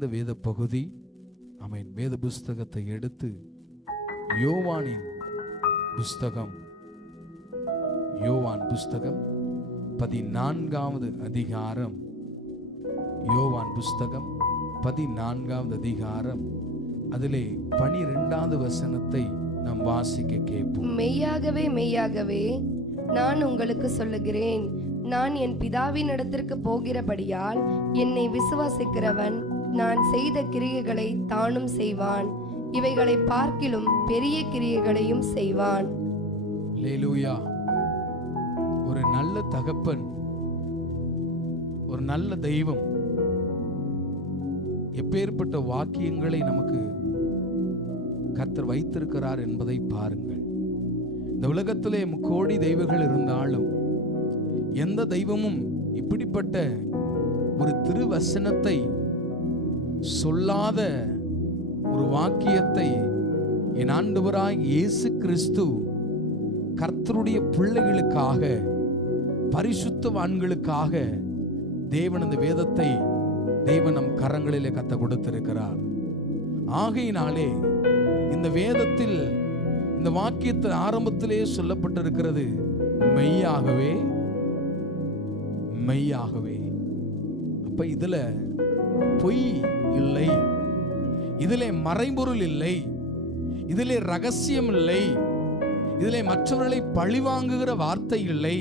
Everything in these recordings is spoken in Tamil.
இந்த வேத பகுதி ஆமென். வேத புஸ்தகத்தை எடுத்து யோவான் புஸ்தகம் 14வது அதிகாரம், யோவான் புஸ்தகம் 14வது அதிகாரம், அதிலே 12வது வசனத்தை நாம் வாசிக்க கேட்போம். மெய்யாகவே மெய்யாகவே நான் உங்களுக்கு சொல்லுகிறேன், நான் என் பிதாவின் இடத்திற்கு போகிறபடியால் என்னை விசுவாசிக்கிறவன் நான் செய்த கிரியைகளை தானும் செய்வான், இவைகளை பார்க்கிலும் பெரிய கிரியைகளையும் செய்வான். அல்லேலூயா. ஒரு நல்ல தகப்பன், ஒரு நல்ல தெய்வம் எப்பேற்பட்ட வாக்கியங்களை நமக்கு கர்த்தர் வைத்திருக்கிறார் என்பதை பாருங்கள். இந்த உலகத்திலே முக்கோடி தெய்வங்கள் இருந்தாலும் எந்த தெய்வமும் இப்படிப்பட்ட ஒரு திருவசனத்தை சொல்லாத ஒரு வாக்கியத்தை என் ஆண்டவராய் இயேசு கிறிஸ்து கர்த்தருடைய பிள்ளைகளுக்காக, பரிசுத்தவான்களுக்காக தேவன் அந்த வேதத்தை தேவன் நம் கரங்களிலே கத்த கொடுத்திருக்கிறார். ஆகையினாலே இந்த வேதத்தில் இந்த வாக்கியத்தின் ஆரம்பத்திலே சொல்லப்பட்டிருக்கிறது, மெய்யாகவே மெய்யாகவே. அப்ப இதுல பொய் இல்லை, இதிலே மறைபொருள் இல்லை, இதிலே ரகசியம் இல்லை, இதிலே மற்றவர்களை பழிவாங்குகிற வார்த்தை இல்லை,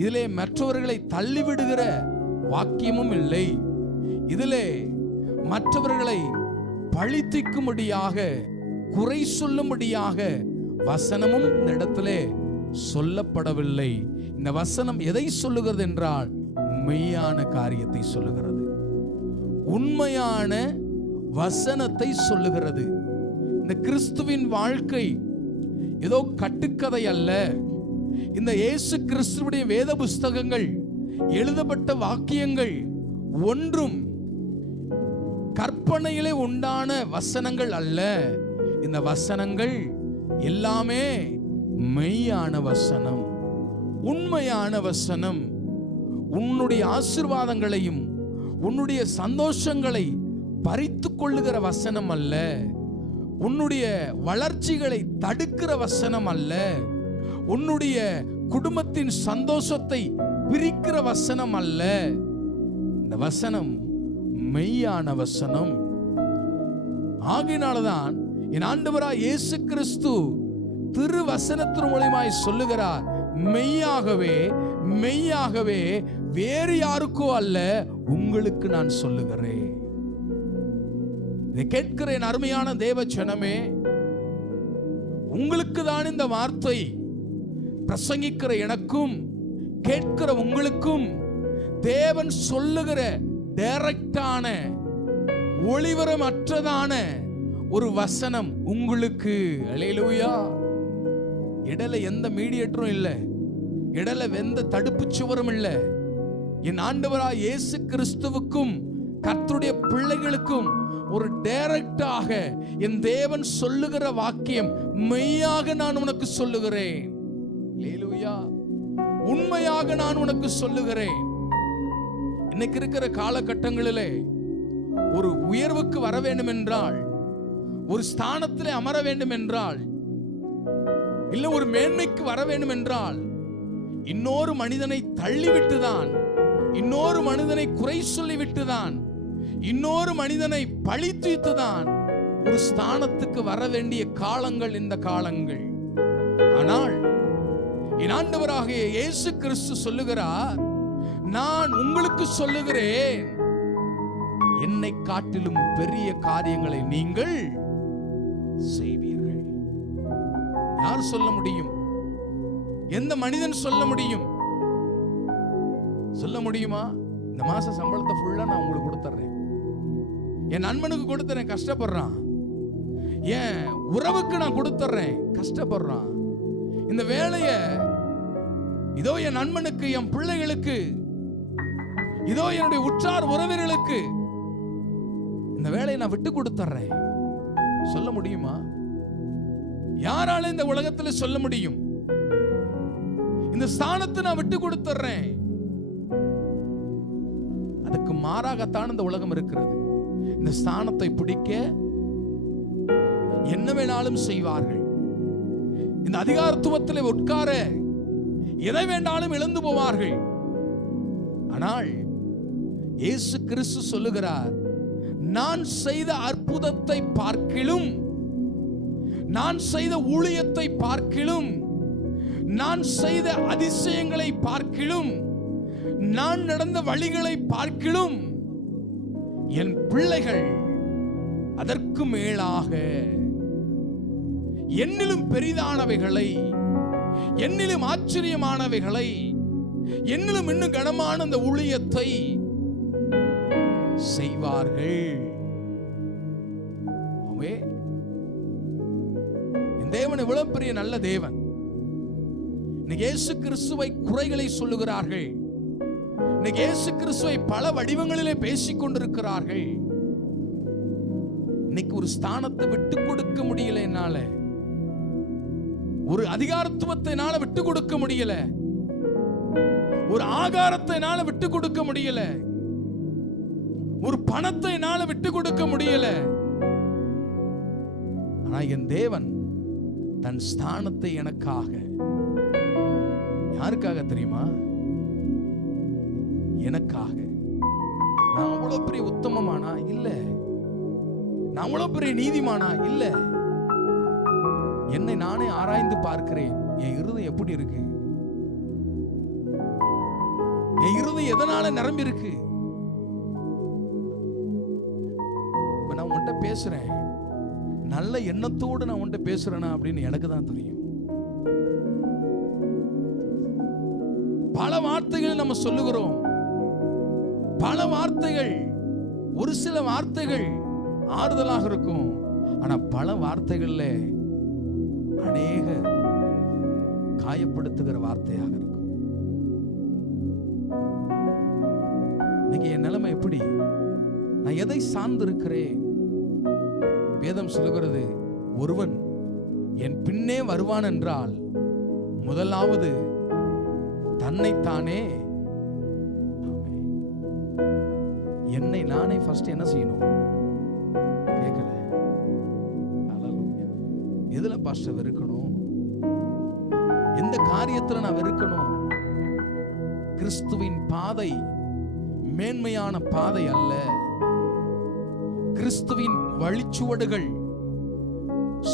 இதிலே மற்றவர்களை தள்ளிவிடுகிற வாக்கியமும் இல்லை, இதிலே மற்றவர்களை பழித்திக்கும்படியாக, குறை சொல்லும்படியாக வசனமும் இந்த இடத்திலே சொல்லப்படவில்லை. இந்த வசனம் எதை சொல்லுகிறது என்றால் மெய்யான காரியத்தை சொல்லுகிறது, உண்மையான வசனத்தை சொல்லுகிறது. இந்த கிறிஸ்துவின் வாழ்க்கை ஏதோ கட்டுக்கதை அல்ல. இந்த இயேசு கிறிஸ்துவுடைய வேத புஸ்தகங்கள், எழுதப்பட்ட வாக்கியங்கள் ஒன்றும் கற்பனையிலே உண்டான வசனங்கள் அல்ல. இந்த வசனங்கள் எல்லாமே மெய்யான வசனம், உண்மையான வசனம். உன்னுடைய ஆசீர்வாதங்களையும் உன்னுடைய சந்தோஷங்களை பறித்துக் கொள்ளுகிற வசனம் அல்ல, உன்னுடைய வளர்ச்சிகளை தடுக்கிற வசனம் அல்ல, உன்னுடைய குடும்பத்தின் சந்தோஷத்தை பிரிக்கிற வசனம் அல்ல. இந்த வசனம் மெய்யான வசனம். ஆகையினால்தான் என் ஆண்டவராய் இயேசு கிறிஸ்து திருவசனத்தின் மூலமாய் சொல்லுகிறார், மெய்யாகவே மெய்யாகவே வேறு யாருக்கோ அல்ல, உங்களுக்கு நான் சொல்லுகிறேன். இதை கேட்கிற என் அருமையான தேவ ஜனமே, உங்களுக்கு தான் இந்த வார்த்தை. பிரசங்கிக்கிற எனக்கும் கேட்கிற உங்களுக்கும் தேவன் சொல்லுகிற டைரக்டான, ஒளிவரமற்றதான ஒரு வசனம் உங்களுக்கு. அல்லேலூயா. இடையில எந்த மீடியேட்டரும் இல்லை, இடையில எந்த தடுப்பு சுவரும் இல்லை. என் ஆண்டவராய் இயேசு கிறிஸ்துவுக்கும் கர்த்தருடைய பிள்ளைகளுக்கும் ஒரு டைரக்டாக என் தேவன் சொல்லுகிற வாக்கியம், மெய்யாக நான் உனக்கு சொல்லுகிறேன், அல்லேலூயா, உண்மையாக நான் உனக்கு சொல்லுகிறேன். இன்னைக்கு இருக்கிற காலகட்டங்களிலே ஒரு உயர்வுக்கு வர வேண்டும் என்றால், ஒரு ஸ்தானத்திலே அமர வேண்டும் என்றால், இல்ல ஒரு மேன்மைக்கு வர வேண்டும் என்றால், இன்னொரு மனிதனை தள்ளிவிட்டுதான், இன்னொரு மனிதனை குறை சொல்லிவிட்டுதான், இன்னொரு மனிதனை பழித்துதான் ஒரு ஸ்தானத்துக்கு வர வேண்டிய காலங்கள் இந்த காலங்கள். ஆனால் என் ஆண்டவராகிய இயேசு கிறிஸ்து சொல்லுகிறார், நான் உங்களுக்கு சொல்லுகிறேன், என்னை காட்டிலும் பெரிய காரியங்களை நீங்கள் செய்வீர்கள். யார் சொல்ல முடியும்? எந்த மனிதன் சொல்ல முடியும்? சொல்ல முடியுமா? இந்த மாச சம்பளத்தை ஃபுல்லா நான் உங்களுக்கு கொடுத்துறேன், என் நண்பனுக்கு கொடுத்துறேன், கஷ்டப்படுறான், என் உறவுக்கு நான் கொடுத்துறேன், கஷ்டப்படுறான், இந்த வேலையை இதோ என் நண்பனுக்கு, என் பிள்ளைகளுக்கு, இதோ என்னுடைய உற்றார் உறவினர்களுக்கு இந்த வேலையை நான் விட்டு கொடுத்துறேன். சொல்ல முடியுமா? யாரால இந்த உலகத்தில் சொல்ல முடியும்? இந்த ஸ்தானத்தை நான் விட்டு கொடுத்துறேன். அதுக்கு மாறாகத்தான் இந்த உலகம் இருக்கிறது. இந்த ஸ்தானத்தை பிடிக்க என்ன வேணாலும் செய்வார்கள். இந்த அதிகாரத்துவத்தில் உட்கார எதை வேண்டாலும் இழந்து போவார்கள். ஆனால் இயேசு கிறிஸ்து சொல்லுகிறார், நான் செய்த அற்புதத்தை பார்க்கிலும், நான் செய்த ஊழியத்தை பார்க்கிலும், நான் செய்த அதிசயங்களை பார்க்கிலும், நான் நடந்த வழிகளை பார்க்கிலும் என் பிள்ளைகள் அதற்கு மேலாக என்னிலும் பெரிதானவைகளை, என்னிலும் ஆச்சரியமானவைகளை, என்னிலும் இன்னும் கனமான அந்த ஊழியத்தை செய்வார்கள். தேவன் எவ்வளவு பெரிய நல்ல தேவன். இயேசு கிறிஸ்துவை குறைகளை சொல்லுகிறார்கள். இயேசு கிறிஸ்துவை பல வடிவங்களிலே பேசிக் கொண்டிருக்கிறார்கள். இன்னைக்கு ஒரு ஸ்தானத்தை விட்டு கொடுக்க முடியல, என்னால ஒரு அதிகாரத்துவத்தை விட்டு கொடுக்க முடியல, ஒரு ஆகாரத்தை விட்டு கொடுக்க முடியல, ஒரு பணத்தை விட்டு கொடுக்க முடியல. ஆனா என் தேவன் தன் ஸ்தானத்தை எனக்காக, யாருக்காக தெரியுமா? எனக்காக. நான் அவ்வளவு பெரிய உத்தமமானா இல்ல, நான் அவ்வளவு பெரிய நீதிமானா இல்ல. என்னை நானே ஆராய்ந்து பார்க்கிறேன். என் இருதயம் எப்படி இருக்கு? என் இருதயம் எதனால நிரம்பி இருக்கு? இப்ப நான் உன்கிட்ட பேசுறேன், நல்ல எண்ணத்தோடு நான் உன்கிட்ட பேசுறேனா அப்படின்னு எனக்கு தான் தெரியும். பல வார்த்தைகள் நம்ம சொல்லுகிறோம், பல வார்த்தைகள், ஒரு சில வார்த்தைகள் ஆறுதலாக இருக்கும். ஆனா பல வார்த்தைகள்ல அநேக காயப்படுத்துகிற வார்த்தையாக இருக்கும். இன்னைக்கு என் நிலைமை எப்படி? நான் எதை சார்ந்து இருக்கிறேன்? வேதம் சொல்லுகிறது, ஒருவன் என் பின்னே வருவான் என்றால் முதலாவது தன்னைத்தானே, என்னை நானே ஃபர்ஸ்ட் என்ன செய்யணும்? கேட்கல. எதுல பாஸ்டர் வெறுக்கணும்? எந்த காரியத்துல நான் வெறுக்கணும்? கிறிஸ்துவின் பாதை மேன்மையான பாதை அல்ல. கிறிஸ்துவின் வழிச்சுவடுகள்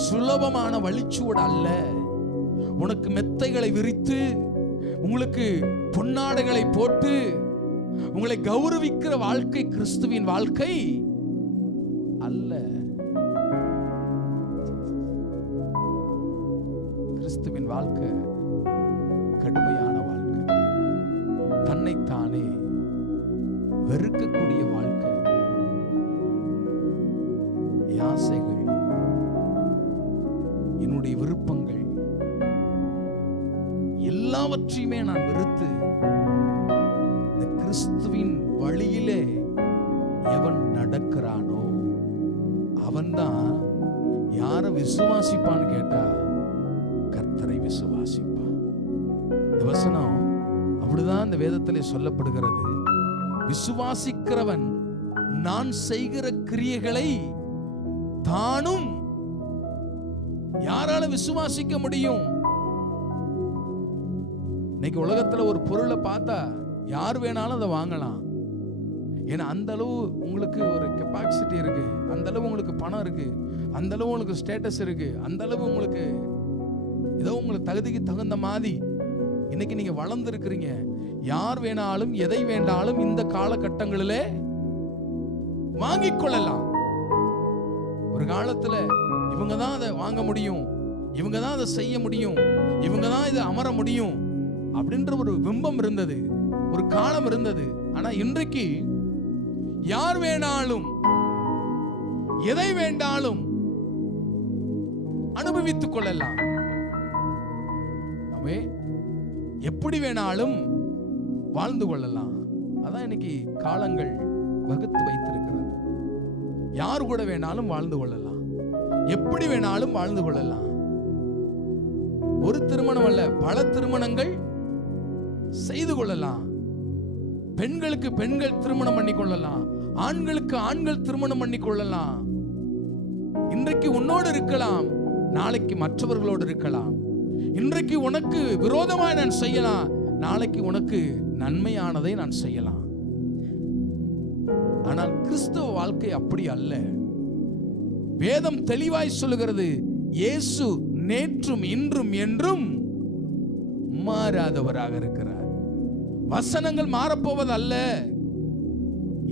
சுலபமான வழிச்சுவடு அல்ல. உனக்கு மெத்தைகளை விரித்து, உங்களுக்கு பொன்னாடைகளை போட்டு உங்களை கௌரவிக்கிற வாழ்க்கை கிறிஸ்துவின் வாழ்க்கை அல்ல. கிறிஸ்துவின் வாழ்க்கை கடுமையான வாழ்க்கை, தன்னைத்தானே வெறுக்கக்கூடிய வாழ்க்கை. ஆசைகள், என்னுடைய விருப்பங்கள் எல்லாவற்றையுமே நான் வெறுத்து இந்த கிறிஸ்துவின் வழியிலே எவன் நடக்கிறானோ அவன்தான் யார விசுவாசிப்பான்னு கேட்டா கர்த்தரை விசுவாசிப்பான். இந்த வசனம் அப்படிதான் இந்த வேதத்திலே சொல்லப்படுகிறது. விசுவாசிக்கிறவன் நான் செய்கிற கிரியைகளை தானும். யாரால விசுவாசிக்க முடியும்? இன்னைக்கு உலகத்துல ஒரு பொருளை பார்த்தா யார் வேணாலும் அதை வாங்கலாம். ஏன்னா அந்த அளவு உங்களுக்கு ஒரு கெப்பாசிட்டி இருக்கு, அந்த அளவு உங்களுக்கு பணம் இருக்கு, அந்த அளவு உங்களுக்கு ஸ்டேட்டஸ் இருக்கு, அந்த அளவு உங்களுக்கு ஏதோ உங்களுக்கு தகுதிக்கு தகுந்த மாதிரி இன்னைக்கு நீங்க வளர்ந்து இருக்கிறீங்க. யார் வேணாலும் எதை வேண்டாலும் இந்த காலகட்டங்களிலே வாங்கிக் கொள்ளலாம். ஒரு காலத்துல இவங்க தான் அதை வாங்க முடியும், இவங்க தான் அதை செய்ய முடியும், இவங்க தான் இதை அமர முடியும் அப்படின்ற ஒரு பிம்பம் இருந்தது, ஒரு காலம் இருந்தது. ஆனா இன்றைக்கு யார் வேணாலும் எதை வேண்டாலும் அனுபவித்துக் கொள்ளலாம். எப்படி வேணாலும் வாழ்ந்து கொள்ளலாம். அதான் இன்னைக்கு காலங்கள் வகுத்து வைத்திருக்கிறது. யார் கூட வேணாலும் வாழ்ந்து கொள்ளலாம், எப்படி வேணாலும் வாழ்ந்து கொள்ளலாம். ஒரு திருமணம் அல்ல, பல திருமணங்கள் செய்து கொள்ளலாம். பெண்களுக்கு பெண்கள் திருமணம் பண்ணி கொள்ளலாம், ஆண்களுக்கு ஆண்கள் திருமணம் பண்ணி கொள்ளலாம். இன்றைக்கு உன்னோடு இருக்கலாம், நாளைக்கு மற்றவர்களோடு இருக்கலாம். இன்றைக்கு உனக்கு விரோதமாய் நான் செய்யலாம், நாளைக்கு உனக்கு நன்மையானதை நான் செய்யலாம். ஆனால் கிறிஸ்தவ வாழ்க்கை அப்படி அல்ல. வேதம் தெளிவாய் சொல்லுகிறது, இயேசு நேற்றும் இன்றும் என்றும் மாறாதவராக இருக்கிறார். வசனங்கள் மாறப்போவதல்ல.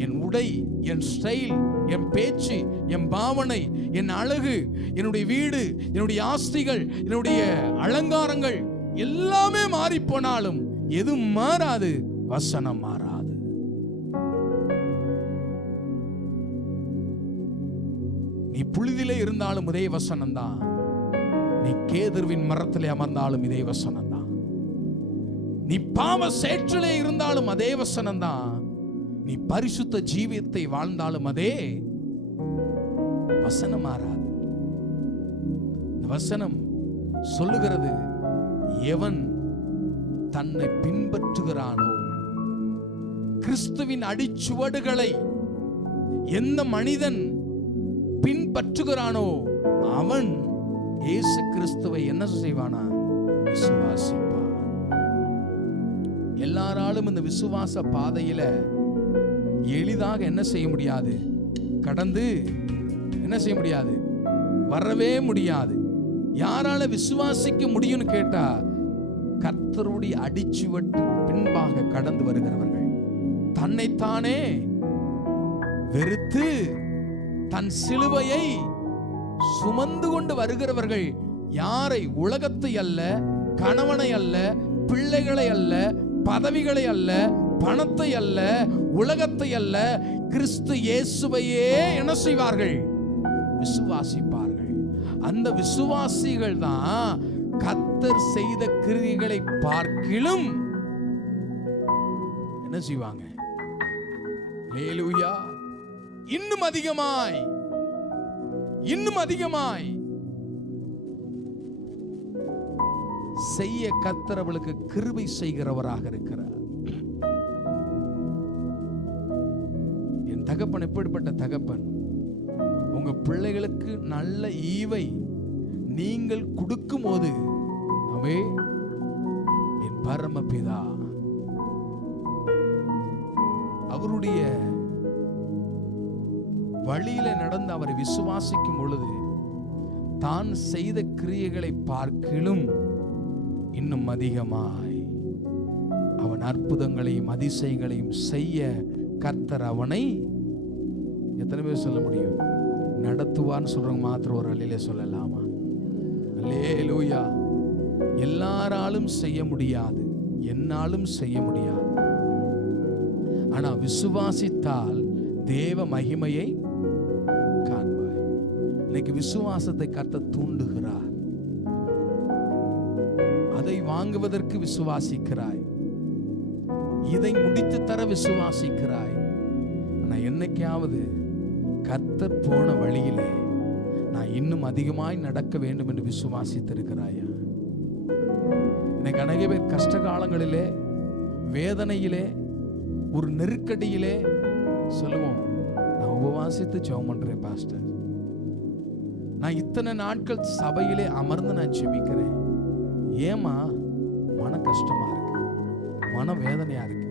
என் உடை, என் ஸ்டைல், என் பேச்சு, என் பாவனை, என் அழகு, என்னுடைய வீடு, என்னுடைய ஆஸ்திகள், என்னுடைய அலங்காரங்கள் எல்லாமே மாறி போனாலும் எதுவும் மாறாது, வசனம் மாறாது. நீ புழுதிலே இருந்தாலும் இதே வசனம் தான். நீ கேதுருவின் மரத்திலே அமர்ந்தாலும் இதே வசனம் தான். நீ பாவ சேற்றிலே இருந்தாலும் அதே வசனம் தான். நீ பரிசுத்த ஜீவியத்தை வாழ்ந்தாலும் அதே வசனம் மாறாது. இந்த வசனம் சொல்லுகிறது, எவன் தன்னை பின்பற்றுகிறானோ, கிறிஸ்துவின் அடிச்சுவடுகளை எந்த மனிதன் பின்பற்றுகிறானோ அவன் இயேசு கிறிஸ்துவை என்ன செய்வானா? விசுவாசிப்பான். எல்லாராலும் இந்த விசுவாச பாதையில எளிதாக என்ன செய்ய முடியாது? கடந்து என்ன செய்ய முடியாது? வரவே முடியாது. யாரால விசுவாசிக்க முடியும்னு கேட்டா, கர்த்தருடைய அடிச்சுவட்டு பின்பாக கடந்து வருகிறவர்கள், தன்னைத்தானே வெறுத்து தன் சிலுவையை சுமந்து கொண்டு வருகிறவர்கள். யாரை? உலகத்தை அல்ல, கணவனை அல்ல, பிள்ளைகளை அல்ல, பதவிகளை அல்ல, பணத்தை அல்ல, உலகத்தை அல்ல, கிறிஸ்து இயேசுவையே என்ன செய்வார்கள்? விசுவாசிப்பார்கள். அந்த விசுவாசிகள் தான் கர்த்தர் செய்த கிரியைகளை பார்க்கிலும் என்ன செய்வாங்க? ஹல்லேலூயா. இன்னும் அதிகமாய், இன்னும் அதிகமாய் செய்ய கர்த்தர் அவளுக்கு கிருபை செய்கிறவராக இருக்கிறார். என் தகப்பன் எப்படிப்பட்ட தகப்பன்! உங்க பிள்ளைகளுக்கு நல்ல ஈவை நீங்கள் கொடுக்கும் போது, அவே என் பரமபிதா அவருடைய வழியில நடந்து அவரை விசுவாசிக்கும் பொழுது, தான் செய்த கிரியைகளை பார்க்கிலும் இன்னும் அதிகமாய் அவன் அற்புதங்களையும் அதிசயங்களையும் செய்ய கர்த்தர் அவனை எத்தனை பேர் சொல்ல முடியும்? நடத்துவான்னு சொல்றவங்க மாத்திரம் ஒரு அல்லேலூயா சொல்லலாமா? அல்லேலூயா. எல்லாராலும் செய்ய முடியாது, என்னாலும் செய்ய முடியாது. ஆனா விசுவாசித்தால் தேவ மகிமையை காண்பாய். இன்னைக்கு விசுவாசத்தை கர்த்தர் தூண்டுகிறார். அதை வாங்குவதற்கு விசுவாசிக்கிறாய், இதை முடித்து தர விசுவாசிக்கிறாய். ஆனா என்னைக்காவது கர்த்தர் போன வழியிலே நான் இன்னும் அதிகமாய் நடக்க வேண்டும் என்று விசுவாசித்திருக்கிறாயா? இன்னைக்கு அநேக பேர் கஷ்ட காலங்களிலே, வேதனையிலே, ஒரு நெருக்கடியிலே சொல்லுவோம், நான் உபவாசித்து ஜெபம் பண்றேன் பாஸ்டர், நான் இத்தனை நாட்கள் சபையிலே அமர்ந்து நான் ஜெபிக்கிறேன். ஏமா? மன கஷ்டமா இருக்கு, மன வேதனையா இருக்கு,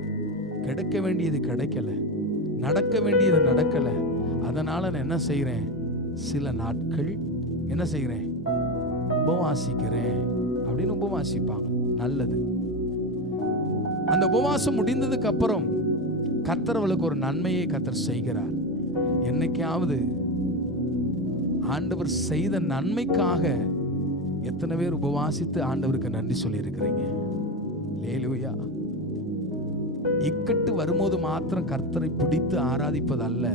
கிடைக்க வேண்டியது கிடைக்கல, நடக்க வேண்டியது நடக்கல, அதனால நான் என்ன செய்யறேன்? சில நாட்கள் என்ன செய்யறேன்? உபவாசிக்கிறேன் அப்படின்னு உபவாசிப்பாங்க. நல்லது. அந்த உபவாசம் முடிந்ததுக்கு அப்புறம் கர்த்தர் அவளுக்கு ஒரு நன்மையை கர்த்தர் செய்கிறார். என்னைக்காவது ஆண்டவர் செய்த நன்மைக்காக எத்தனை பேர் உபவாசித்து ஆண்டவருக்கு நன்றி சொல்லி இருக்கிறீங்க? ஹல்லேலூயா. இக்கட்டு வரும்போது மாத்திரம் கர்த்தரை பிடித்து ஆராதிப்பது அல்ல,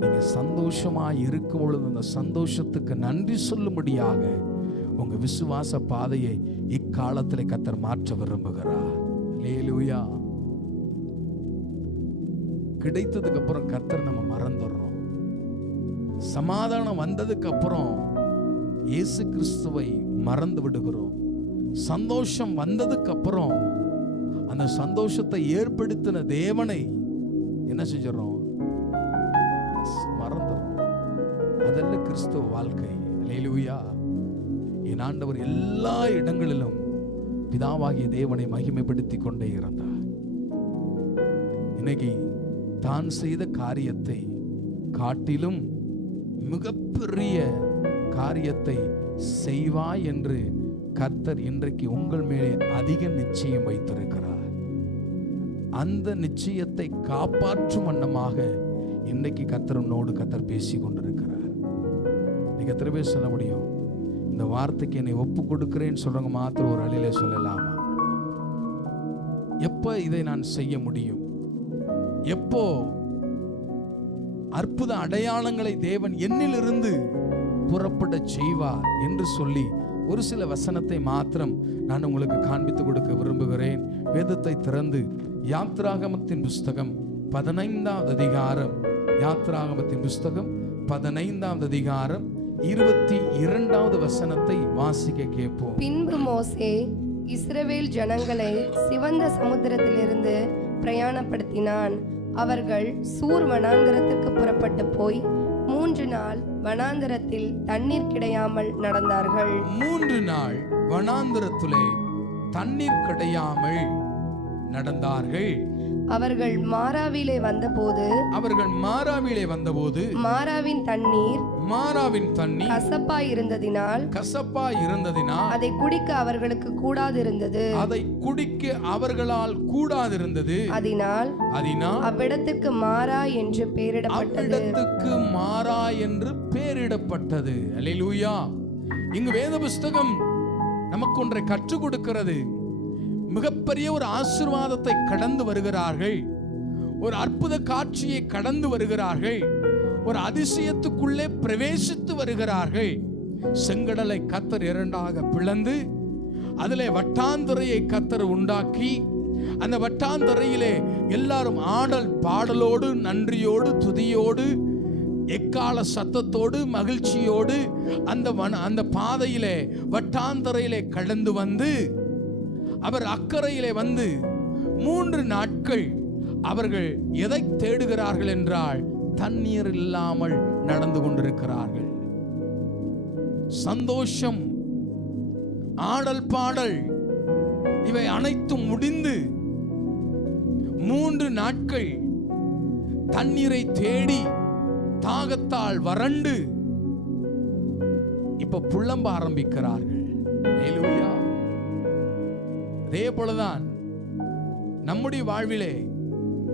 நீங்க சந்தோஷமாய் இருக்கும் பொழுது அந்த சந்தோஷத்துக்கு நன்றி சொல்லும்படியாக உங்க விசுவாச பாதையை இக்காலத்தில் கர்த்தர் மாற்ற விரும்புகிறார். ஹல்லேலூயா. கிடைத்ததுக்கு அப்புறம் கர்த்தர் நம்ம மறந்துடுறோம். சமாதானம் வந்ததுக்கு அப்புறம் இயேசு கிறிஸ்துவை மறந்து விடுகிறோம். சந்தோஷம் வந்ததுக்கு அப்புறம் அந்த சந்தோஷத்தை ஏற்படுத்தின தேவனை என்ன செஞ்சிடறோம்? அதல்ல கிறிஸ்துவ வாழ்க்கை. அல்லேலூயா. என் ஆண்டவர் எல்லா இடங்களிலும் பிதாவாகிய தேவனை மகிமைப்படுத்தி கொண்டே இருந்தார். இன்னைக்கு தான் செய்த காரியத்தை காட்டிலும் மிகப்பெரிய காரியத்தை செய்வாய் என்று கர்த்தர் இன்றைக்கு உங்கள் மேலே அதிக நிச்சயம் வைத்திருக்கிறார். அந்த நிச்சயத்தை காப்பாற்றும் வண்ணமாக இன்றைக்கு கர்த்தர் பேசி கொண்டிருக்கிறார். நீங்க எத்தனை பேர் சொல்ல முடியும், இந்த வார்த்தைக்கு என்னை ஒப்பு கொடுக்கிறேன்னு சொல்றவங்க மாத்திரம் ஒரு அழிலே சொல்லலாமா? எப்ப இதை நான் செய்ய முடியும்? எப்போ அற்புத அடையாளங்களை தேவன் என்னிலிருந்து புறப்பட செய்வார் என்று சொல்லி ஒரு சில வசனத்தை மாத்திரம் நான் உங்களுக்கு காண்பித்து கொடுக்க விரும்புகிறேன். வேதத்தை திறந்து யாத்ராகமத்தின் புஸ்தகம் 15வது அதிகாரம், யாத்ராகமத்தின் புஸ்தகம் 15வது அதிகாரம் 22வது வசனத்தை வாசிக்க கேட்போம். பின்பு மோசே இஸ்ரவேல் ஜனங்களை சிவந்த சமுத்திரத்திலிருந்து பிரயாணப்படுத்தினான். அவர்கள் சூர் வனாந்தரத்துக்கு புறப்பட்டு போய் 3 நாள் வனாந்தரத்தில் தண்ணீர் கிடையாமல் நடந்தார்கள். 3 நாள் வனாந்தரத்திலே தண்ணீர் கிடையாமல் நடந்தார்கள். அவர்கள் மாராவிலே வந்தபோது மாராவின் தண்ணீர் கசப்பாய் இருந்ததினால் அதை குடிக்க அவர்களுக்கு கூடாதிருந்தது. அதனால் அவ்விடத்துக்கு மாரா என்று பெயரிடப்பட்டது. அல்லேலூயா. இங்கு வேத புஸ்தகம் நமக்கு ஒன்றை கற்றுக் கொடுக்கிறது. மிகப்பெரிய ஒரு ஆசீர்வாதத்தை கடந்து வருகிறார்கள், ஒரு அற்புத காட்சியை கடந்து வருகிறார்கள், ஒரு அதிசயத்துக்குள்ளே பிரவேசித்து வருகிறார்கள். செங்கடலை கர்த்தர் இரண்டாக பிளந்து அதிலே வட்டாந்தரையை கர்த்தர் உண்டாக்கி, அந்த வட்டாந்தரையிலே எல்லாரும் ஆடல் பாடலோடு நன்றியோடு துதியோடு எக்கால சத்தத்தோடு மகிழ்ச்சியோடு அந்த பாதையிலே வட்டாந்தரையிலே கடந்து வந்து அவர் அக்கறையிலே வந்து 3 நாட்கள் அவர்கள் எதை தேடுகிறார்கள் என்றால் தண்ணீர் இல்லாமல் நடந்து கொண்டிருக்கிறார்கள். சந்தோஷம், ஆடல் பாடல் இவை அனைத்தும் முடிந்து 3 நாட்கள் தண்ணீரை தேடி தாகத்தால் வறண்டு இப்ப புலம்ப ஆரம்பிக்கிறார்கள். அல்லேலூயா. அதே போலதான் நம்முடைய வாழ்விலே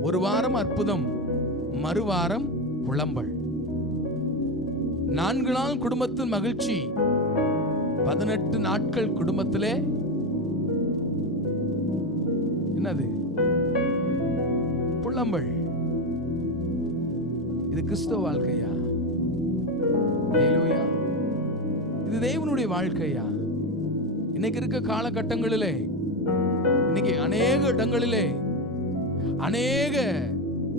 ஒரு வாரம் அற்புதம், மறுவாரம் புலம்பல். 4 நாள் குடும்பத்தில் மகிழ்ச்சி, 18 நாட்கள் குடும்பத்திலே என்னது? புலம்பல். இது கிறிஸ்தவ வாழ்க்கையா? அல்லேலூயா. இது தேவனுடைய வாழ்க்கையா? இன்னைக்கு இருக்க காலகட்டங்களிலே, இன்னைக்கு அநேக இடங்களிலே, அநேக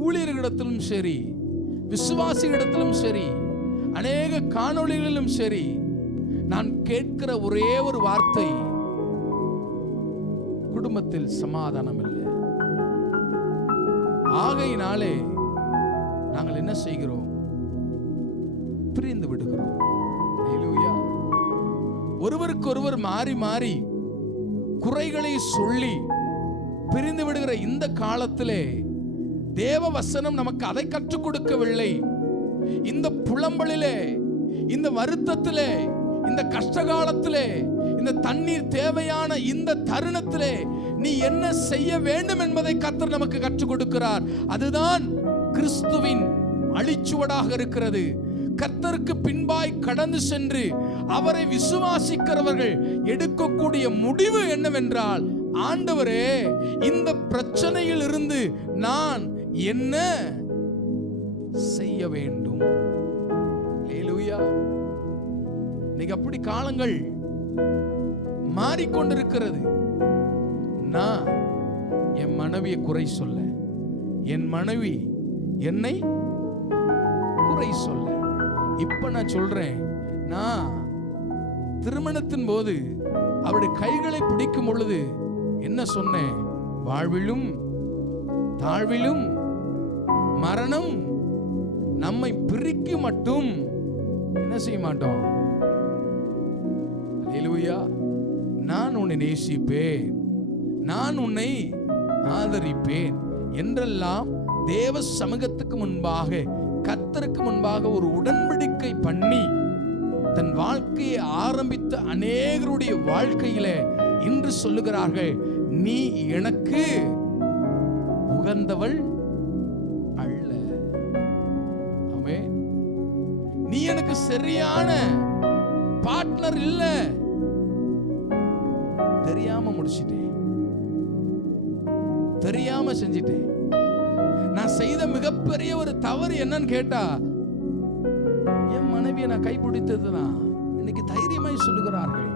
ஊழியர்களிடத்திலும் சரி, விசுவாசிகளிடத்திலும் சரி, அநேக காணொளிகளிலும் சரி, நான் கேட்கிற ஒரே ஒரு வார்த்தை, குடும்பத்தில் சமாதானம் இல்லை. ஆகையினாலே நாங்கள் என்ன செய்கிறோம்? பிரிந்து விடுகிறோம். அல்லேலூயா. ஒருவருக்கு ஒருவர் மாறி மாறி குறைகளை சொல்லி பிரிந்து விடுகிற இந்த காலத்திலே தேவ வசனம் நமக்கு அதை கற்றுக் கொடுக்கவில்லை. இந்த புலம்பலிலே, இந்த வருத்தத்திலே, இந்த கஷ்டகாலத்திலே, இந்த தண்ணீர் தேவையான இந்த தருணத்திலே நீ என்ன செய்ய வேண்டும் என்பதை கர்த்தர் நமக்கு கற்றுக் கொடுக்கிறார். அதுதான் கிறிஸ்துவின் அழிச்சுவடாக இருக்கிறது. கர்த்தருக்கு பின்பாய் கடந்து சென்று அவரை விசுவாசிக்கிறவர்கள் எடுக்கக்கூடிய முடிவு என்னவென்றால், ஆண்டவரே, இந்த பிரச்சனையில் இருந்து நான் என்ன செய்ய வேண்டும்? அல்லேலூயா. இன்னைக்கு அப்படி காலங்கள் மாறிக்கொண்டிருக்கிறது. நான் என் மனைவியை குறை சொல்ல, என் மனைவி என்னை குறை சொல்ல. இப்ப நான் சொல்றேன், நான் திருமணத்தின் போது அவருடைய கைகளை பிடிக்கும் பொழுது என்ன சொன்னேன்? வாழ்விலும் தாழ்விலும் மரணம் நம்மை பிரிக்கும் மட்டும் என்ன செய்ய மாட்டோம்? அல்லேலூயா. நான் உன்னை நேசிப்பேன், நான் உன்னை ஆதரிப்பேன் என்றெல்லாம் தேவ சமூகத்துக்கு முன்பாக, கர்த்தருக்கு முன்பாக ஒரு உடன்படிக்கை பண்ணி தன் வாழ்க்கையை ஆரம்பித்த அநேகருடைய வாழ்க்கையில இன்று சொல்லுகிறார்கள், நீ எனக்கு உகந்தவள் அல்ல. ஆமென். நீ எனக்கு சரியான பார்ட்னர் இல்ல. தெரியாம முடிச்சிட்டேன், தெரியாம செஞ்சிட்டேன். நான் செய்த மிகப்பெரிய ஒரு தவறு என்னன்னு கேட்டா, என் மனைவியை நான் கைப்பிடித்ததுதான். இன்னைக்கு தைரியமாய் சொல்லுகிறார்கள்,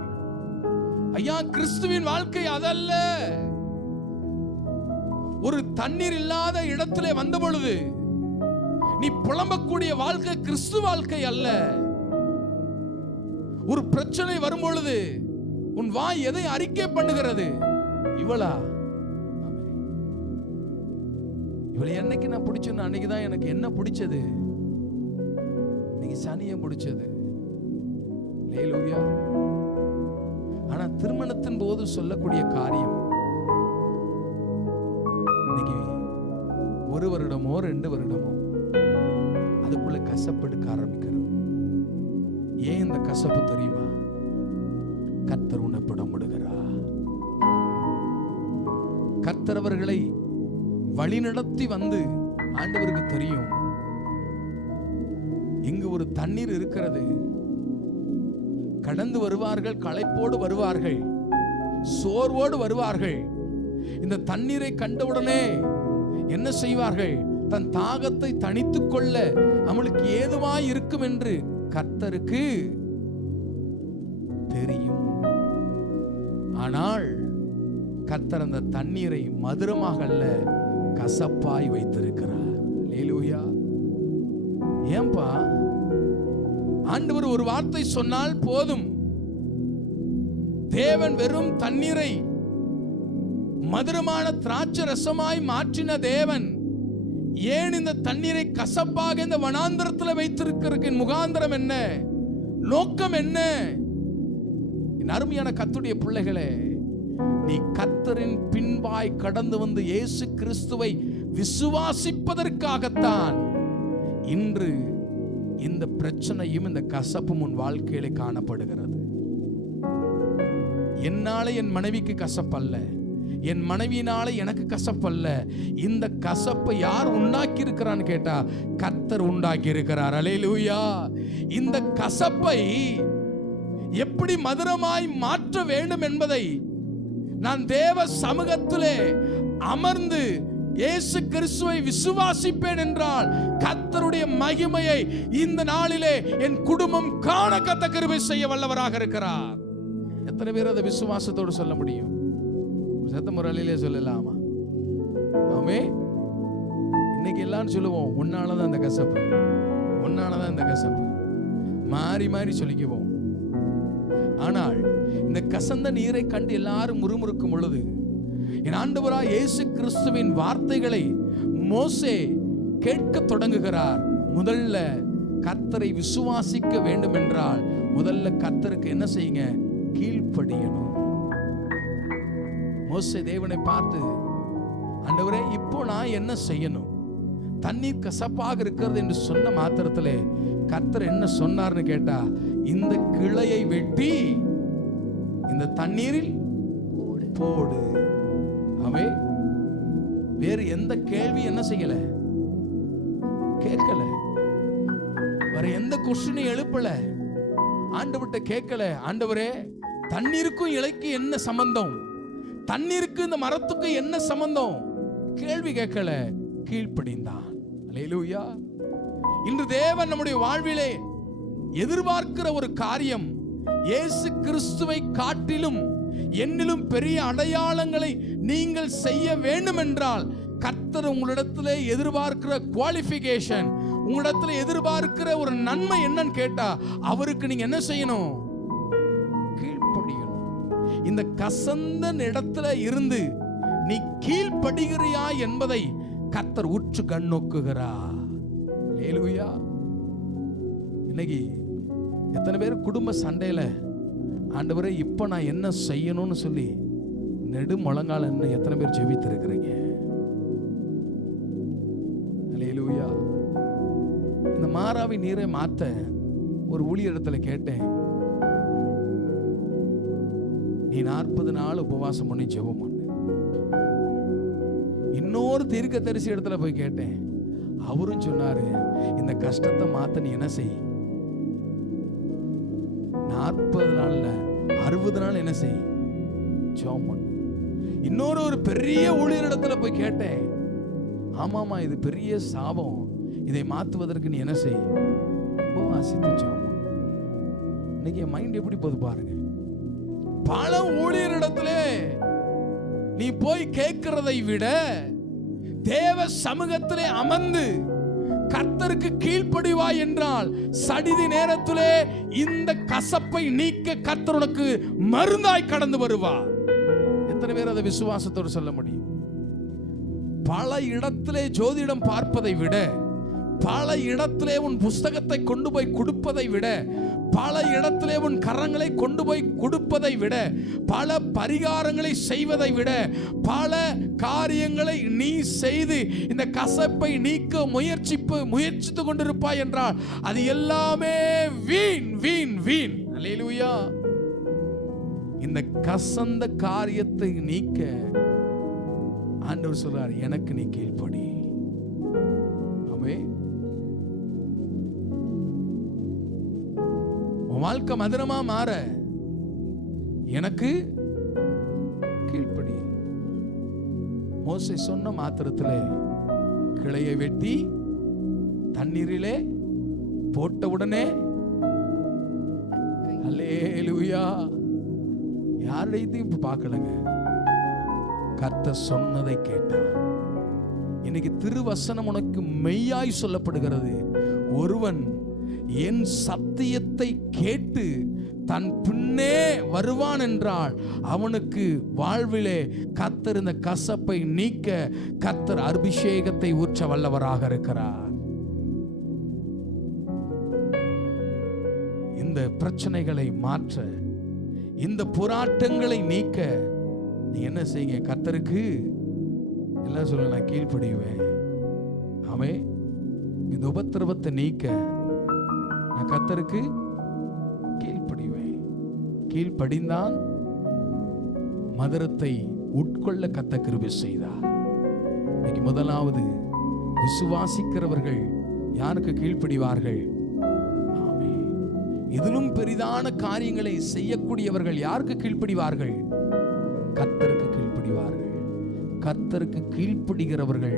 ஐயா கிறிஸ்துவின் வாழ்க்கை அதல்ல. ஒரு தண்ணீர் இல்லாத இடத்திலே வந்த பொழுது நீ புலம்பக்கூடிய வாழ்க்கை கிறிஸ்து வாழ்க்கை அல்ல. ஒரு பிரச்சனை வரும் பொழுது உன் வாய் எதை அறிக்கை பண்ணுகிறது? இவளா? இவளை என்னைக்கு நான் பிடிச்சேன்னு அன்னைக்குதான் எனக்கு என்ன பிடிச்சது? இன்னைக்கு சனியை பிடிச்சது. அல்லேலூயா. ஆனா திருமணத்தின் போது சொல்லக்கூடிய காரியம் இன்னைக்கு 1 வருடமோ 2 வருடமோ அதுக்குள்ள கசப்பெடுக்க ஆரம்பிக்கிறது. ஏன் இந்த கசப்பு தெரியுமா? கர்த்தர் உணப்படம் விடுகிறார். கர்த்தர் அவர்களை வழிநடத்தி வந்து ஆண்டவருக்கு தெரியும், இங்கு ஒரு தண்ணீர் இருக்கிறது. கடந்து வருவார்கள், களைப்போடு வருவார்கள், சோர்வோடு வருவார்கள். இந்த தண்ணீரை கண்டவுடனே என்ன செய்வார்கள்? தன் தாகத்தை தணித்துக் கொள்ள அவளுக்கு ஏதுவாய் இருக்கும் என்று கர்த்தருக்கு தெரியும். ஆனால் கர்த்தர் அந்த தண்ணீரை மதுரமாக அல்ல, கசப்பாய் வைத்திருக்கிறார். அல்லேலூயா. ஏன்பா? ஆண்டவர் ஒரு வார்த்தை சொன்னால் போதும். தேவன் வெறும் தண்ணீரை மதுரமான திராட்சை ரசமாய் மாற்றின தேவன் ஏன் இந்த தண்ணீரை கசப்பாக இந்த வனாந்தரத்தில் வைத்திருக்கிறதுக்கு முகாந்திரம் என்ன? நோக்கம் என்ன? என் அருமையான கர்த்தருடைய பிள்ளைகளே, நீ கர்த்தரின் பின்பாய் கடந்து வந்து இயேசு கிறிஸ்துவை விசுவாசிப்பதற்காகத்தான் இன்று இந்த பிரச்சனையும் இந்த கசப்பும் உன் வாழ்க்கையில காணப்படுகிறது. என்னால என் மனைவிக்கு கசப்பல்ல, என் மனைவியினால எனக்கு கசப்பல்ல. இந்த கசப்பை யார் உண்டாக்கி இருக்கிறான்னு கேட்டா கர்த்தர் உண்டாக்கி இருக்கிறார். அல்லேலூயா. இந்த கசப்பை எப்படி மதுரமாய் மாற்ற வேண்டும் என்பதை நான் தேவ சமூகத்திலே அமர்ந்து இயேசு கிறிஸ்துவை விசுவாசிப்பேன் என்றால் கர்த்தருடைய மகிமையை இந்த நாளிலே என் குடும்பம் காண கர்த்தர் கிருபை செய்ய வல்லவராக இருக்கிறார். எத்தனை பேர் அதை விசுவாசத்தோடு சொல்ல முடியும்? சத்த முறையிலே சொல்லலாமா? ஆமே. இன்னைக்கு எல்லாரும் சொல்லுவோம், உன்னாலதான் இந்த கசப்பு, உன்னாலதான் இந்த கசப்பு, மாறி மாறி சொல்லிக்குவோம். ஆனால் இந்த கசந்த நீரை கண்டு எல்லாரும் முறுமுறுக்கும் பொழுது என் ஆண்டவராய் இயேசு கிறிஸ்துவின் வார்த்தைகளை மோசே கேட்க தொடங்குகிறார். முதல்ல கர்த்தரை விசுவாசிக்க வேண்டும் என்றால் முதல்ல கர்த்தருக்கு என்ன செய்யுங்க? கீழ்ப்படியணும். மோசே தேவனை பார்த்து, ஆண்டவரே இப்போ நான் என்ன செய்யணும்? தண்ணீர் கசப்பாக இருக்கிறது என்று சொன்ன மாத்திரத்திலே கர்த்தர் என்ன சொன்னார்னு கேட்டா, இந்த கிளையை வெட்டி இந்த தண்ணீரில் போடு. அவன் வேறு எந்த கேள்வி என்ன செய்யல, கேட்கல. வேற எந்த கொஸ்டினையும் எழுப்பல. ஆண்டவர்கிட்ட கேட்கல, ஆண்டவரே தண்ணீருக்கும் இலைக்கு என்ன சம்பந்தம்? தண்ணீருக்கு இந்த மரத்துக்கு என்ன சம்பந்தம்? கேள்வி கேட்கல, கீழ்ப்படிந்தான். அல்லேலூயா. இன்று தேவன் நம்முடைய வாழ்விலே எதிர்பார்க்கிற ஒரு காரியம், இயேசு கிறிஸ்துவை காட்டிலும் என்னிலும் பெரிய அடையாளங்களை நீங்கள் செய்ய வேண்டும் என்றால் கர்த்தர் உங்களிடத்திலே எதிர்பார்க்கிற குவாலிஃபிகேஷன், உங்களிடத்துல எதிர்பார்க்கிற ஒரு நன்மை என்னன்னு கேட்டா அவருக்கு நீங்க என்ன செய்யணும்? கீழ்ப்படியணும். இந்த கசந்த இடத்துல இருந்து நீ கீழ்ப்படுகிறியா என்பதை கர்த்தர் உற்று கண்ணோக்குகிறார். அல்லேலூயா. இன்னைக்கு எத்தனை பேர் குடும்ப சண்டையில ஆண்டவரே இப்ப நான் என்ன செய்யணும்னு சொல்லி நெடு முழங்கால எத்தனை பேர் ஜெபித்து இருக்கிறீங்க? அல்லேலூயா. இந்த மாறாவி நீரை மாத்த ஒரு ஊழியரிடத்துல கேட்டேன், நீ 40 நாள் உபவாசம் பண்ணி ஜெபம் பண்ணு. இன்னொரு தீர்க்கதரிசி இடத்துல போய் கேட்டேன், அவரும் சொன்னாரு, இந்த கஷ்டத்தை மாத்த நீ என்ன செய், 40 நாள்ல 60 நாள் என்ன செய், ஜெபம் பண்ணு. இன்னொரு ஒரு பெரிய ஊழியரிடத்துல போய் கேட்டேன், ஆமாமா இது பெரிய சாபம், இதை மாத்துவதற்கு நீ என்ன செய், உபவாசித்து ஜெபம் பண்ணு. இன்னைக்கு என் மைண்ட் எப்படி போகுது பாருங்க. பல ஊழியரிடத்திலே நீ போய் கேட்கிறதை விட தேவ சமூகத்திலே அமர்ந்து கர்த்தருக்கு கீழ்ப்படிவாய் என்றால் சடிதி நேரத்திலே இந்த கசப்பை நீக்க கர்த்தர் உனக்கு மருந்தாய் கடந்து வருவார். எத்தனை பேர் அதை விசுவாசத்தோடு சொல்ல முடியும்? பல இடத்திலே ஜோதிடம் பார்ப்பதை விட, பல இடத்திலே உன் புஸ்தகத்தை கொண்டு போய் கொடுப்பதை விட, பல இடத்திலே உன் கரங்களை கொண்டு போய் கொடுப்பதை விட, பல பரிகாரங்களை செய்வதை விட, பல காரியங்களை நீ செய்து இந்த கசப்பை நீக்க முயற்சித்து கொண்டிருப்பாய் என்றால் அது எல்லாமே வீண் வீண் வீண். அல்லேலூயா. இந்த கசந்த காரியத்தை நீக்க ஆண்டவர் சொல்றார், எனக்கு நீ கீழ்ப்படி. ஆமென். வாழ்க்கை மதுரமா மாற எனக்கு கீழ்ப்படி. மோசே சொன்ன மாத்திரத்திலே கிளையை வெட்டி தண்ணீரிலே போட்ட உடனே அல்லேலூயா, யாரையும் இப்ப பார்க்கலங்க, கர்த்தர் சொன்னதை கேட்டார். இன்னைக்கு திருவசனம் உனக்கு மெய்யாய் சொல்லப்படுகிறது. ஒருவன் என் சத்தியத்தை கேட்டு தன் பின்னே வருவான் என்றால் அவனுக்கு வாழ்விலே கர்த்தர் இந்த கசப்பை நீக்க கர்த்தர் அபிஷேகத்தை ஊற்ற வல்லவராக இருக்கிறார். இந்த பிரச்சனைகளை மாற்ற, இந்த போராட்டங்களை நீக்க நீ என்ன செய்யுங்க, கர்த்தருக்கு எல்லாம் சொல்ல, நான் கீழ்ப்படிவேன். ஆமென். இந்த உபத்திரவத்தை நீக்க நான் கர்த்தருக்கு கீழ்ப்படிவேன். கீழ்ப்படிந்தான் மதுரத்தை உட்கொள்ள கர்த்தர் கிருபை செய்தார். இன்னைக்கு முதலாவது விசுவாசிக்கிறவர்கள் யாருக்கு கீழ்ப்படிவார்கள்? ஆமென். இதிலும் பெரிதான காரியங்களை செய்யக்கூடியவர்கள் யாருக்கு கீழ்ப்படிவார்கள்? கர்த்தருக்கு கீழ்ப்படிவார்கள். கர்த்தருக்கு கீழ்ப்படிகிறவர்கள்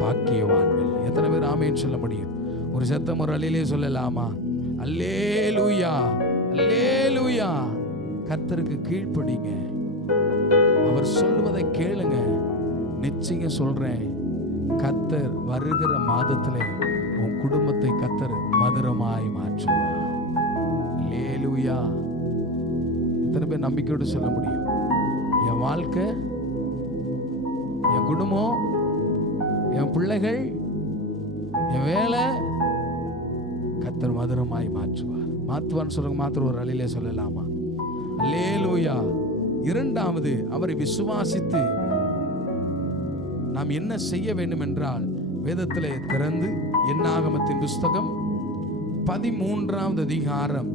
பாக்கியவான்கள். எத்தனை பேர் ஆமென் சொல்ல முடியும்? ஒரு சத்தம் ஒரு அல்லேலூயா சொல்லலாமா? அல்லேலூயா, அல்லேலூயா. கர்த்தருக்கு கீழ்ப்படிங்க, அவர் சொல்வதை கேளுங்க. நிச்சயம் சொல்றேன், கர்த்தர் வருகிற மாதத்திலே உன் குடும்பத்தை கர்த்தர் மதுரமாய் மாற்றுவார். அல்லேலூயா. எத்தனை பேர் நம்பிக்கையோடு சொல்ல முடியும்? என் வாழ்க்கை, என் குடும்பம், என் பிள்ளைகள், என் வேலை கர்த்தர் மதுரமாய் மாற்றுவான்னு சொல்லுங்க. மாத்திர ஒரு அலையிலே சொல்லலாமா? அல்லேலூயா. இரண்டாவது, அவரை விசுவாசித்து நாம் என்ன செய்ய வேண்டும் என்றால், வேதத்திலே திறந்து என்னாகமத்தின் புஸ்தகம் 13வது அதிகாரம்,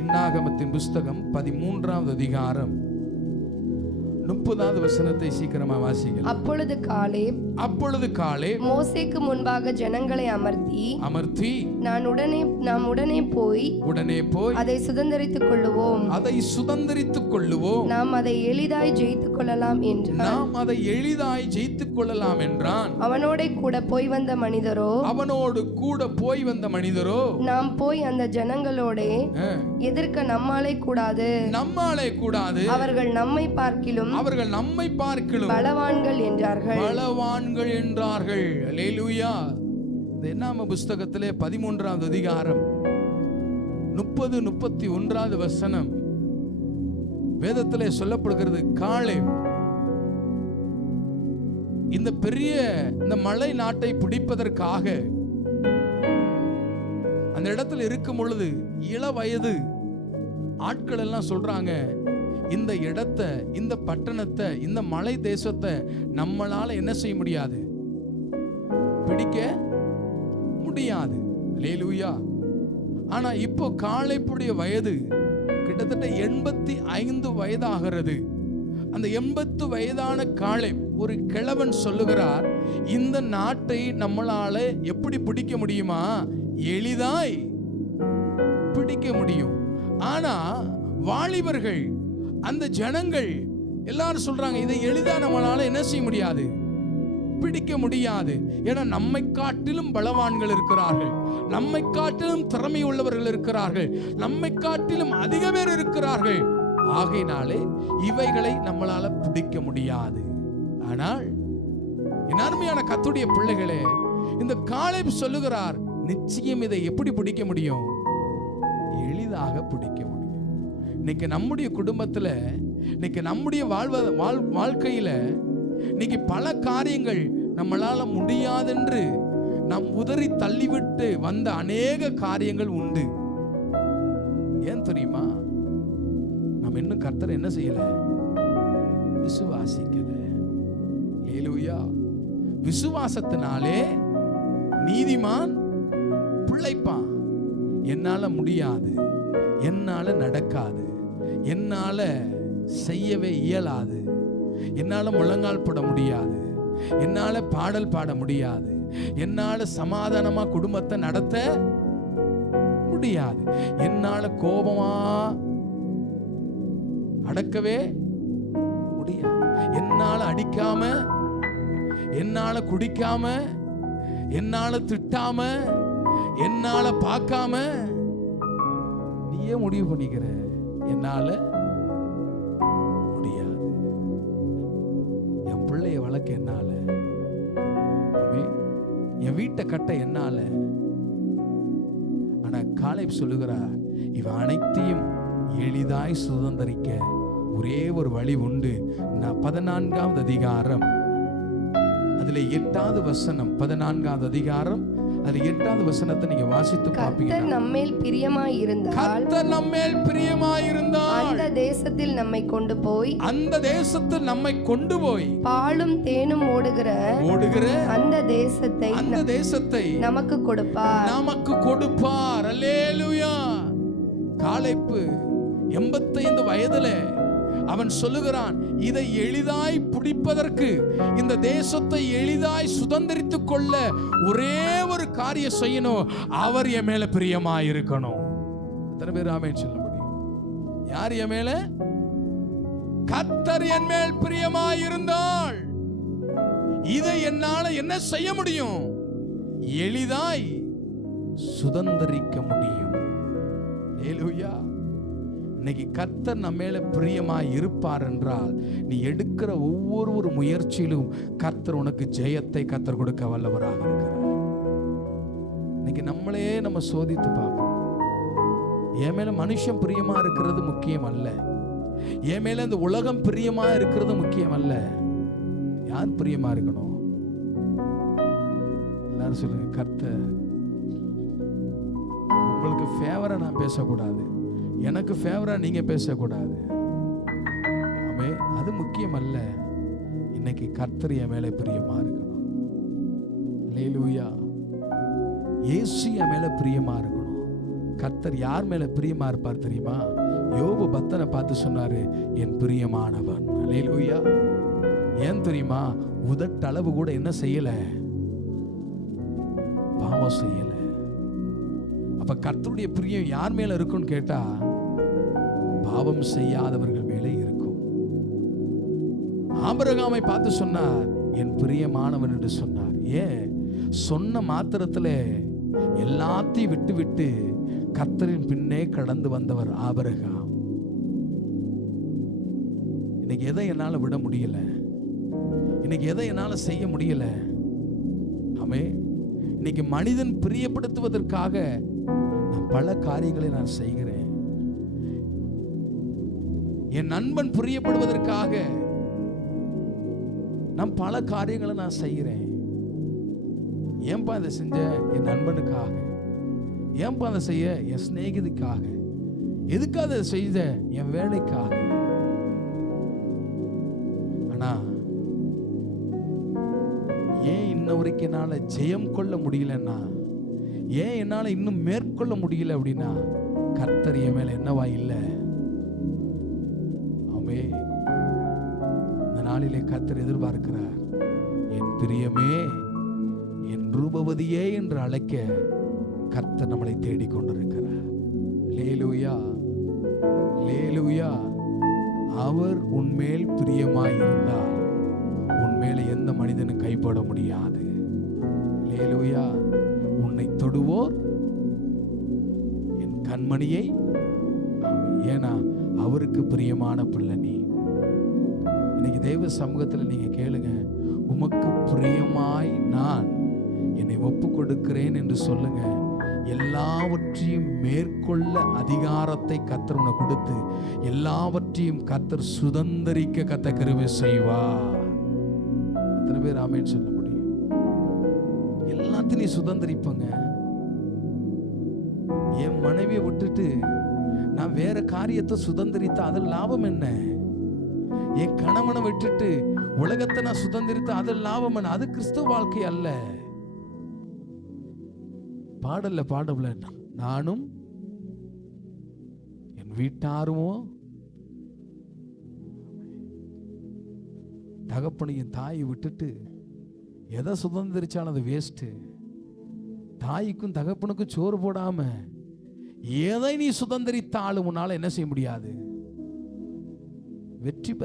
என்னாகமத்தின் புஸ்தகம் 13வது அதிகாரம் 30வது வசனத்தை சீக்கிரமா வாசிங்க. அப்பொழுது காலேப் மோசேக்கு முன்பாக ஜனங்களை அமர்த்தி நாம் உடனே போய் அதை சுதந்தரித்துக் கொள்ளுவோம், நாம் அதை எளிதாய் ஜெயித்துக் கொள்ளலாம் என்றான். அவனோடு கூட போய் வந்த மனிதரோ நாம் போய் அந்த ஜனங்களோட எதிர்க்க நம்மாலே கூடாது, அவர்கள் நம்மை பார்க்கிலும் பலவான்கள் என்றார்கள். அல்லேலூயா. என்னாம புஸ்தகத்திலே 13வது அதிகாரம் 30-31வது வசனம் வேதத்திலே சொல்லப்படுகிறது. காலேப் இந்த பெரிய இந்த மலை நாட்டை பிடிப்பதற்காக அந்த இடத்துல இருக்கும் பொழுது இள வயது ஆட்கள் எல்லாம் சொல்றாங்க, இந்த இடத்தை, இந்த பட்டணத்தை, இந்த மலை தேசத்தை நம்மளால என்ன செய்ய முடியாது, பிடிக்க முடியாது. அல்லேலூயா. ஆனா இப்போ காலேபுடைய வயது கிட்டத்தட்ட 85 வயதாகிறது. அந்த 80 வயதான காலேப், ஒரு கிழவன் சொல்லுகிறார், இந்த நாட்டை நம்மளால எப்படி பிடிக்க முடியுமா, எளிதாய் பிடிக்க முடியும். ஆனா வாலிபர்கள், அந்த ஜனங்கள் எல்லாரும் சொல்றாங்க, இதை எளிதா நம்மளால என்ன செய்ய முடியாது, பிடிக்க முடியாது. ஏன்னா நம்மை காட்டிலும் பலவான்கள் இருக்கிறார்கள், நம்மை காட்டிலும் திறமை உள்ளவர்கள் இருக்கிறார்கள், நம்மை காட்டிலும் அதிக பேர் இருக்கிறார்கள். ஆகையினாலே இவைகளை நம்மளால பிடிக்க முடியாது. ஆனால் என் அருமையான கர்த்தருடைய பிள்ளைகளே, இந்த காலேப் சொல்லுகிறார், நிச்சயம் இதை எப்படி பிடிக்க முடியும், எளிதாக பிடிக்க முடியும். இன்னைக்கு நம்முடைய குடும்பத்துல, இன்னைக்கு நம்முடைய வாழ்க்கையில இன்னைக்கு பல காரியங்கள் நம்மளால முடியாதென்று நாம் உதறி தள்ளிவிட்டு வந்த அநேக காரியங்கள் உண்டு. ஏன் தெரியுமா, நாம் இன்னும் கர்த்தரை என்ன செய்யல, விசுவாசிக்கல. ஹல்லேலூயா. விசுவாசத்தினாலே நீதிமான் பிழைப்பான். என்னால முடியாது, என்னால நடக்காது, என்னால செய்யவே இயலாது, என்னால முழங்கால் போட முடியாது, என்னால பாடல் பாட முடியாது, என்னால சமாதானமா குடும்பத்தை நடத்த முடியாது, என்னால கோபமா அடக்கவே முடியாது, என்னால அடிக்காம, என்னால குடிக்காம, என்னால திட்டாம, என்னால பார்க்காம, நீயே முடிவு பண்ணிக்கிற, என்னால முடியாது. என் பிள்ளைய வளர்க்க என்னால, என் வீட்டை கட்ட என்னால. ஆனா காலேப் சொல்லுகிறார், இவ அனைத்தையும் எளிதாய் சுதந்தரிக்க ஒரே ஒரு வழி உண்டு. 14வது அதிகாரம், அதுல 8வது வசனம், 14வது அதிகாரம், அது 8வது வசனத்தை நீங்க வாசித்து பாப்பீங்க. கர்த்தர் நம்மேல் பிரியமாய் இருந்தால், கர்த்தர் நம்மேல் பிரியமாய் இருந்தால் அந்த தேசத்தில் நம்மை கொண்டு போய், அந்த தேசத்தில் நம்மை கொண்டு போய் பாலும் தேனும் ஓடுகிற அந்த தேசத்தை நமக்கு கொடுப்பார், நமக்கு கொடுப்பார். அல்லேலூயா. காலேப் 85 வயதுல அவன் சொல்லுகிறான், இதை எளிதாய் பிடிப்பதற்கு, இந்த தேசத்தை எளிதாய் சுதந்திரித்துக் கொள்ள ஒரே ஒரு காரியம் செய்யணும், அவர் என் மேல பிரியமாய் இருக்கணும். எத்தனை பேர் ஆமென் சொல்ல முடியும்? யார் என் மேல? கர்த்தர் என் மேல் பிரியமாய் இருந்தால் இதை என்னால என்ன செய்ய முடியும், எளிதாய் சுதந்திரிக்க முடியும். அல்லேலூயா. இன்னைக்கு கர்த்தர் நம்ம மேல பிரியமாய் இருப்பார் என்றால், நீ எடுக்கிற ஒவ்வொரு முயற்சியிலும் கர்த்தர் உனக்கு ஜெயத்தை கர்த்தர் கொடுக்க வல்லவராக இருக்கிறார். இன்னைக்கு நம்மளே நம்ம சோதித்து பார்ப்போம். என் மேல மனுஷன் பிரியமா இருக்கிறது முக்கியம் அல்ல, என் மேல இந்த உலகம் பிரியமா இருக்கிறது முக்கியம் அல்ல. யார் பிரியமா இருக்கணும்? எல்லாரும் சொல்லுங்க, கர்த்தர். உங்களுக்கு ஃபேவரா நான் பேசக்கூடாது, எனக்கு ஃபேவரா நீங்க பேசக்கூடாது. ஆமே, அது முக்கியம் அல்ல. இன்னைக்கு கர்த்தர் என் மேல பிரியமா இருக்கணும். அல்லேலூயா. இயேசு என் மேல பிரியமா இருக்கணும். கர்த்தர் யார் மேல பிரியமா இருப்பார் தெரியுமா? யோபு பக்தனை பார்த்து சொன்னாரு, என் பிரியமானவன். அல்லேலூயா. ஏன் தெரியுமா? உதட்டளவு கூட என்ன செய்யல, பாவம் செய்யல. அப்ப கர்த்தருடைய பிரியம் யார் மேல இருக்குன்னு கேட்டா, பாவம் செய்யாதவர்கள் மேலே இருக்கும். ஆபிரகாமை பார்த்து சொன்னார், என் பிரியமானவன் என்று சொன்னார். ஏன்? சொன்ன மாத்திரத்துல எல்லாத்தையும் விட்டு விட்டு கர்த்தரின் பின்னே கடந்து வந்தவர் ஆபிரகாம். இன்னைக்கு எதை என்னால விட முடியல, இன்னைக்கு எதை என்னால செய்ய முடியல. ஆமே, இன்னைக்கு மனிதன் பிரியப்படுத்துவதற்காக நான் பல காரியங்களை நான் செய்கிறேன். என் நண்பன் பிரியப்படுவதற்காக நான் பல காரியங்களை நான் செய்கிறேன். ஏன்பா இதை செஞ்ச? என் நண்பனுக்காக, ஏன்பா அதை செய்ய? என் சிநேகிதிக்காக. எதுக்காக அதை செய்த? என் வேலைக்காக. ஆனா ஏன் இன்ன வரைக்கும் என்னால ஜெயம் கொள்ள முடியலன்னா, ஏன் என்னால இன்னும் மேற்கொள்ள முடியல அப்படின்னா, கர்த்தர் என் மேல என்னவா இல்லை. ஆமே, இந்த நாளிலே கர்த்தர் எதிர்பார்க்கிறார், என் பிரியமே, என் ரூபவதியே என்று அழைக்க கர்த்தர் நம்மளை தேடிக்கொண்டிருக்கிறார். அல்லேலூயா, அல்லேலூயா. அவர் உன்மேல் பிரியமாய் இருந்தால் உன்மேல எந்த மனிதனும் கைப்பட முடியாது. அல்லேலூயா. உன்னை தொடுவோர் என் கண்மணியை, ஏன்னா அவருக்கு பிரியமான பிள்ளை நீ. இன்னைக்கு தெய்வ சமூகத்தில் நீங்க கேளுங்க, உமக்கு பிரியமாய் நான் என்னை ஒப்பு கொடுக்கிறேன் என்று சொல்லுங்க. எல்லாவற்றையும் மேற்கொள்ள அதிகாரத்தை கர்த்தர் உனக்கு கொடுத்து எல்லாவற்றையும் கர்த்தர் சுதந்தரிக்க கர்த்தர் கிருபை செய்வார். எத்தனை பேர் ஆமென் சொல்ல முடியும்? எல்லாத்தையும் நீ சுதந்தரிப்பங்க. என் மனைவியை விட்டுட்டு நான் வேற காரியத்தை சுதந்திரித்த அதில் லாபம் என்ன? என் கணவனை விட்டுட்டு உலகத்தை நான் சுதந்திரித்த அதில் லாபம் என்ன? அது கிறிஸ்துவ வாழ்க்கை அல்ல. பாடல நானும் என் வீட்டாருமோ, தகப்பனையும் தாயை விட்டுட்டு எதை சுதந்திரிச்சாலும் அது வேஸ்ட். தாய்க்கும் தகப்பனுக்கும் சோறு போடாம எதை நீ சுதந்திரித்தாலும் உன்னால என்ன செய்ய முடியாது? வெற்றி